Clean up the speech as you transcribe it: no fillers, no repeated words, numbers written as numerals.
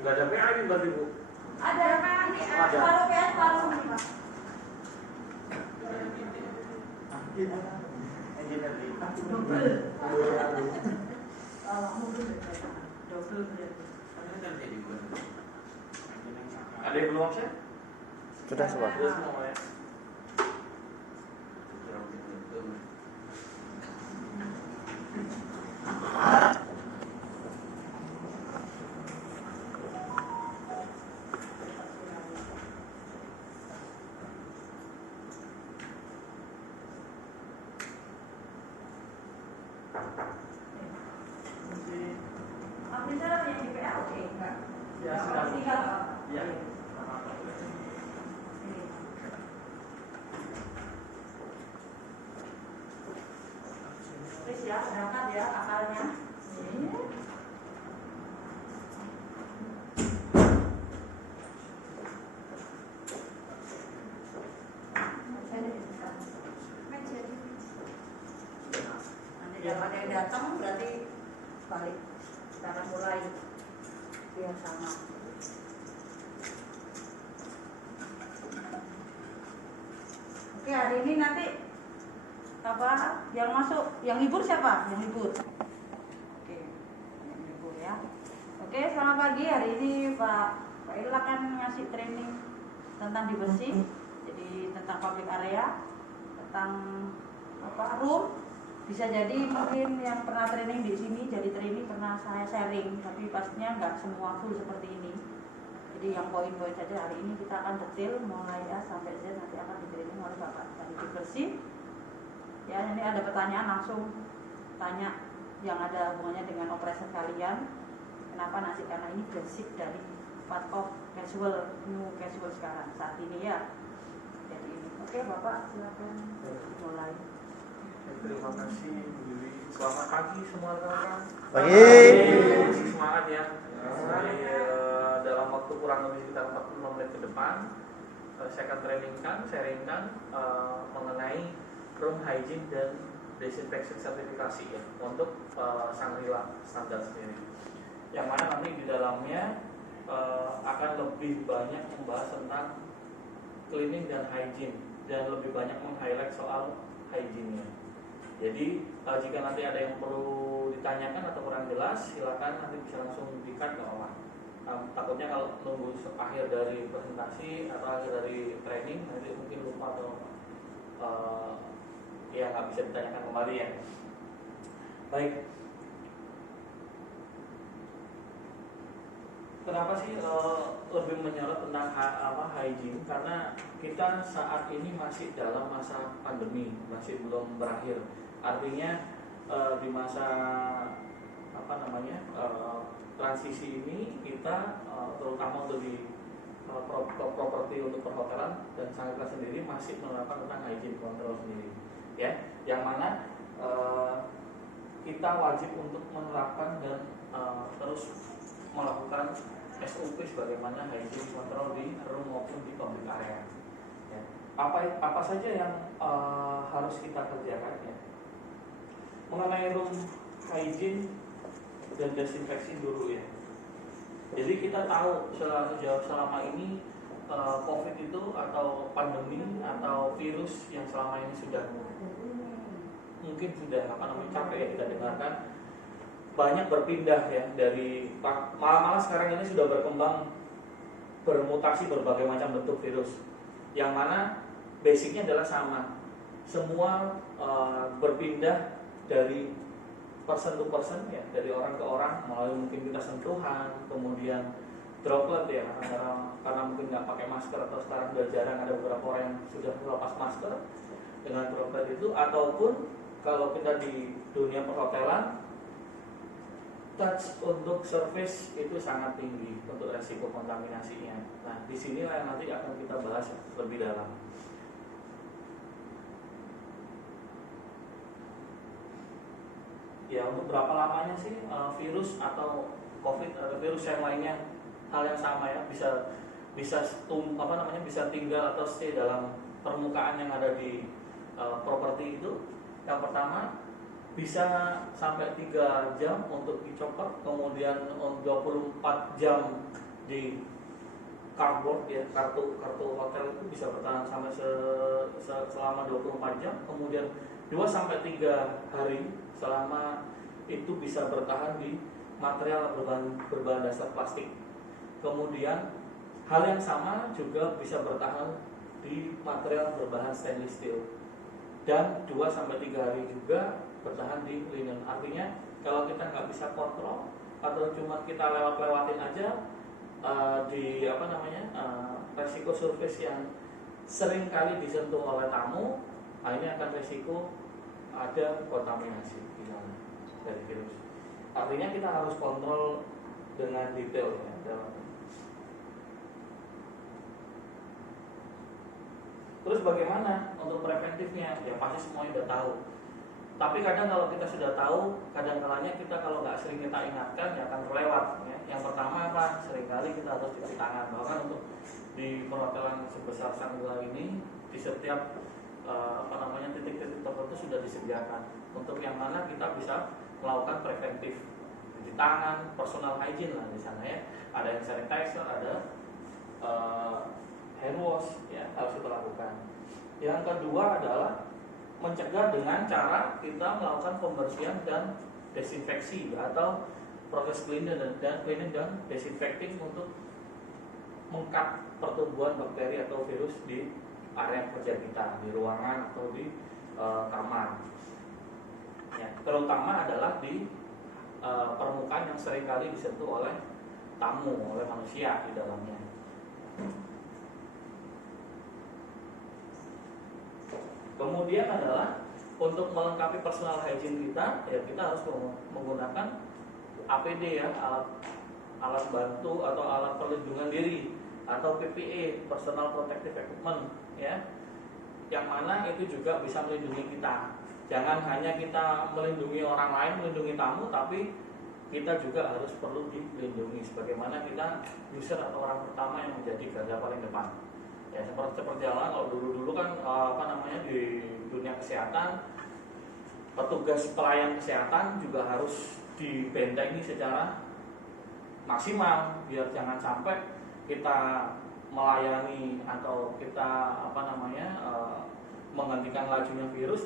Nggak ada PA ini berarti Bu? Ada ini Ada. separuh PA separuh nih Pak. Double berarti. Ada yang belum absen? Sudah semua. Sudah semua ya. Bisa yang di PA oke enggak? Ya, Kalau silakan. tinggal Ya. Terus ya, berangkat ya akalnya. Nanti kalau ada yang datang berarti balik. Kita akan mulai biar sama. Oke, hari ini nanti apa yang masuk, yang libur siapa? Yang libur. Oke, yang libur ya. Oke, selamat pagi. Hari ini Pak Il akan ngasih training tentang di besi, jadi tentang public area, tentang apa room. Bisa jadi mungkin yang pernah training di sini jadi training pernah saya sharing, tapi pastinya nggak semua full seperti ini. Jadi yang poin-poin saja hari ini kita akan detail mulai A sampai Z, nanti akan di training oleh Bapak dari bersih. Ya, ini ada pertanyaan langsung tanya yang ada hubungannya dengan operation kalian. Kenapa nasi? Karena ini basic dari part of casual, new casual sekarang saat ini ya. Jadi ini. Oke, Bapak silakan mulai. Terima kasih Bu Dewi. Selamat pagi semua rekan-rekan. Pagi. Semangat ya. Jadi dalam waktu kurang lebih sekitar 45 menit ke depan saya akan sharingkan mengenai room hygiene dan disinfection sertifikasi ya untuk Shangri-La standar sendiri. Yang mana nanti di dalamnya akan lebih banyak membahas tentang cleaning dan hygiene dan lebih banyak meng-highlight soal hygiene-nya. Jadi jika nanti ada yang perlu ditanyakan atau kurang jelas, silakan nanti bisa langsung di-cut ke bawah. Takutnya kalau nunggu akhir dari presentasi atau akhir dari training nanti mungkin lupa atau ya nggak bisa ditanyakan kembali ya. Baik. Kenapa sih lebih menyorot tentang hygiene? Karena kita saat ini masih dalam masa pandemi, masih belum berakhir. Artinya di masa transisi ini kita terutama untuk di properti untuk perhotelan dan Shangri-La sendiri masih menerapkan tentang hygiene control sendiri, ya. Yang mana kita wajib untuk menerapkan dan terus melakukan SOP sebagaimana hygiene control di room maupun di public area. Ya. Apa saja yang harus kita kerjakan ya? Mengenai room hygiene dan desinfeksi dulu ya. Jadi kita tahu selama ini COVID itu atau pandemi atau virus yang selama ini sudah mungkin sudah capek ya kita dengarkan, banyak berpindah ya dari malah sekarang ini sudah berkembang bermutasi berbagai macam bentuk virus yang mana basicnya adalah sama, semua berpindah dari person to person ya, dari orang ke orang melalui mungkin kita sentuhan, kemudian droplet ya karena mungkin nggak pakai masker atau sekarang sudah jarang ada beberapa orang yang sudah melepas masker dengan droplet itu, ataupun kalau kita di dunia perhotelan touch untuk service itu sangat tinggi untuk resiko kontaminasinya. Nah, disinilah yang nanti akan kita bahas lebih dalam. Ya, untuk berapa lamanya sih virus atau COVID atau virus yang lainnya hal yang sama ya, bisa tinggal atau stay dalam permukaan yang ada di properti itu. Yang pertama bisa sampai 3 jam untuk dicopot, kemudian 24 jam di cardboard ya, kartu hotel itu bisa bertahan sampai selama 24 jam, kemudian 2-3 hari selama itu bisa bertahan di material berbahan dasar plastik. Kemudian hal yang sama juga bisa bertahan di material berbahan stainless steel, dan 2-3 hari juga bertahan di linen. Artinya kalau kita nggak bisa kontrol atau cuma kita lewat-lewatin aja di resiko surface yang sering kali disentuh oleh tamu, ini akan resiko ada kontaminasi di sana dari virus. Artinya kita harus kontrol dengan detail ya. Terus bagaimana untuk preventifnya? Ya pasti semuanya udah tahu. Tapi kadang kalau kita sudah tahu, kadang-kalanya kita kalau nggak sering kita ingatkan ya akan terlewat. Ya. Yang pertama apa? Seringkali kita harus cuci tangan. Bahkan untuk di perhotelan sebesar Shangri-La ini, di setiap titik-titik tertentu sudah disediakan. Untuk yang mana kita bisa melakukan preventif, cuci tangan, personal hygiene lah di sana ya. Ada hand sanitizer, ada hand wash ya, harus kita lakukan. Yang kedua adalah mencegah dengan cara kita melakukan pembersihan dan desinfeksi atau proses cleaning dan disinfecting untuk mengkat pertumbuhan bakteri atau virus di area kerja kita, di ruangan atau di kamar. Ya, terutama adalah di permukaan yang seringkali disentuh oleh tamu, oleh manusia di dalamnya. Kemudian adalah untuk melengkapi personal hygiene kita, ya kita harus menggunakan APD ya, alat bantu atau alat perlindungan diri atau PPE, personal protective equipment ya. Yang mana itu juga bisa melindungi kita. Jangan hanya kita melindungi orang lain, melindungi tamu, tapi kita juga harus perlu dilindungi sebagaimana kita user atau orang pertama yang menjadi garda paling depan. Ya seperti awal kalau dulu kan di dunia kesehatan, petugas pelayan kesehatan juga harus dibentengi secara maksimal biar jangan sampai kita melayani atau kita menghentikan lajunya virus